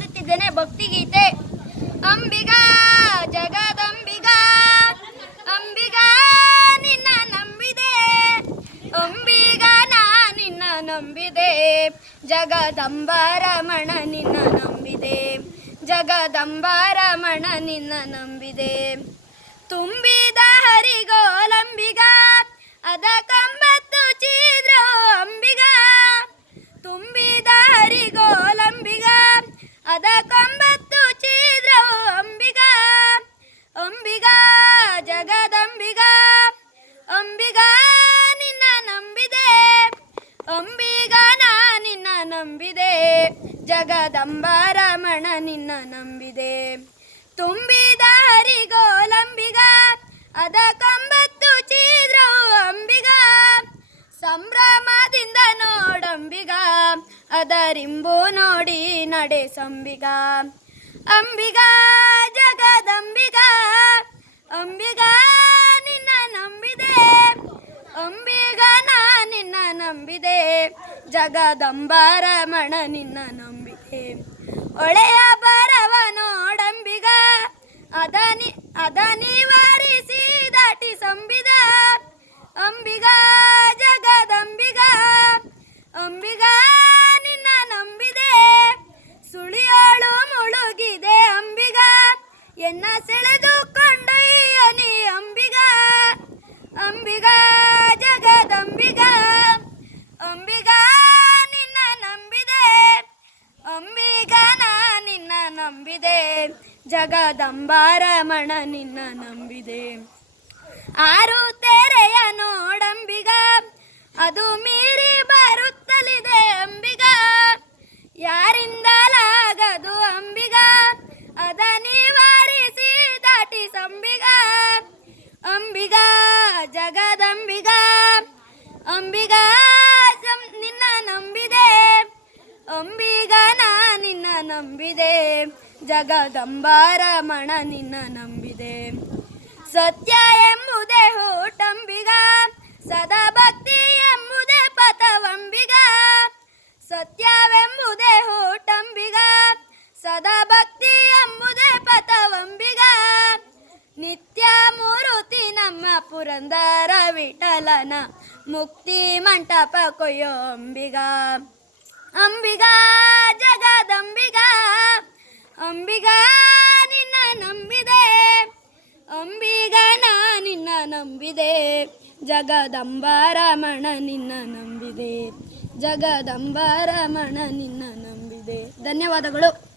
ಓದುತ್ತಿದ್ದೇನೆ ಭಕ್ತಿಗೀತೆ ಅಂಬಿಗ, ಜಗದಂಬಿಗ, ಅಂಬಿಗ, ನಿನ್ನ ನಂಬಿದೆ. ಅಂಬಿಗ, ನಾ ನಿನ್ನ ನಂಬಿದೆ. ಜಗದಂಬಾರಮಣ ನಿನ್ನ ನಂಬಿದೆ. ಜಗದಂಬಾರಮಣ ನಿನ್ನ ನಂಬಿದೆ. ತುಂಬಿದ ಹರಿಗೋಲಂಬಿಗ ಅದ ಕಂಬತ್ತು ಚೀದ್ರು ಅಂಬಿಗ. ಅಂಬಿಗ, ಜಗದಂಬಿಗ. ಅಂಬಿಗ, ನಿನ್ನ ನಂಬಿದೆ. ಅಂಬಿಗ, ನಾ ನಿನ್ನ ನಂಬಿದೆ. ಜಗದಂಬಾರಮಣ ನಿನ್ನ ನಂಬಿದೆ. ತುಂಬಿದ ಹರಿಗೋಲಂಬಿಗ ಅದರಿಂಬು ನೋಡಿ ನಡೆ ಸಂಬಿಗ. ಅಂಬಿಗ, ಜಗದಂಬಿಗ. ಅಂಬಿಗ, ನಿನ್ನ ನಂಬಿದೆ. ಅಂಬಿಗ, ನಾ ನಿನ್ನ ನಂಬಿದೆ. ಜಗದಂಬಾರಮಣ ನಿನ್ನ ನಂಬಿದೆ. ಒಳೆಯ ಬರವ ನೋಡಂಬಿಗ ಅದನಿ ಅದನಿ ವಾರಿಸಿ ದಾಟಿ ಸಂಬಿದ. ಅಂಬಿಗ ಜಗದಂಬಾರಮಣ ನಿನ್ನ ನಂಬಿದೆ. ಆರು ತೆರೆಯ ನೋಡಂಬಿಗ, ಅದು ಮೀರಿ ಬರುತ್ತಲಿದೆ ಅಂಬಿಗ. ಯಾರಿಂದಲಾಗದು ಅಂಬಿಗ? ಅದ ನಿವಾರಿಸಿ ದಾಟಿ ಸಂಬಿಗ. ಅಂಬಿಗ ಜಗದಂಬಿಗ, ಅಂಬಿಗ ನಿನ್ನ ನಂಬಿದೆ. ಅಂಬಿಗ ನಾ ನಿನ್ನ ನಂಬಿದೆ. ಜಗದಂಬಾರಮಣ ನಿನ್ನ ನಂಬಿದೆ ಸತ್ಯ ಎಂಬುದೇ ಹೋಟಂಬಿಗ ಸದಾ ಭಕ್ತಿ ಎಂಬುದೇ ಪಥವಂಬಿಗ ಸತ್ಯವೆಂಬುದೇ ಹೋಟಂಬಿಗ ಸದಾ ಭಕ್ತಿ ಎಂಬುದೇ ಪಥವಂಬಿಗ ನಿತ್ಯ ಮೂರುತಿ ನಮ್ಮ ಪುರಂದರ ವಿಠಲನ ಮುಕ್ತಿ ಮಂಟಪ ಕೊಯ್ಯೋ ಅಂಬಿಗ ಅಂಬಿಗ ನಂಬಿದೆ. ಜಗದಂಬಾರಮಣ ನಿನ್ನ ನಂಬಿದೆ. ಜಗದಂಬಾರಮಣ ನಿನ್ನ ನಂಬಿದೆ. ಧನ್ಯವಾದಗಳು.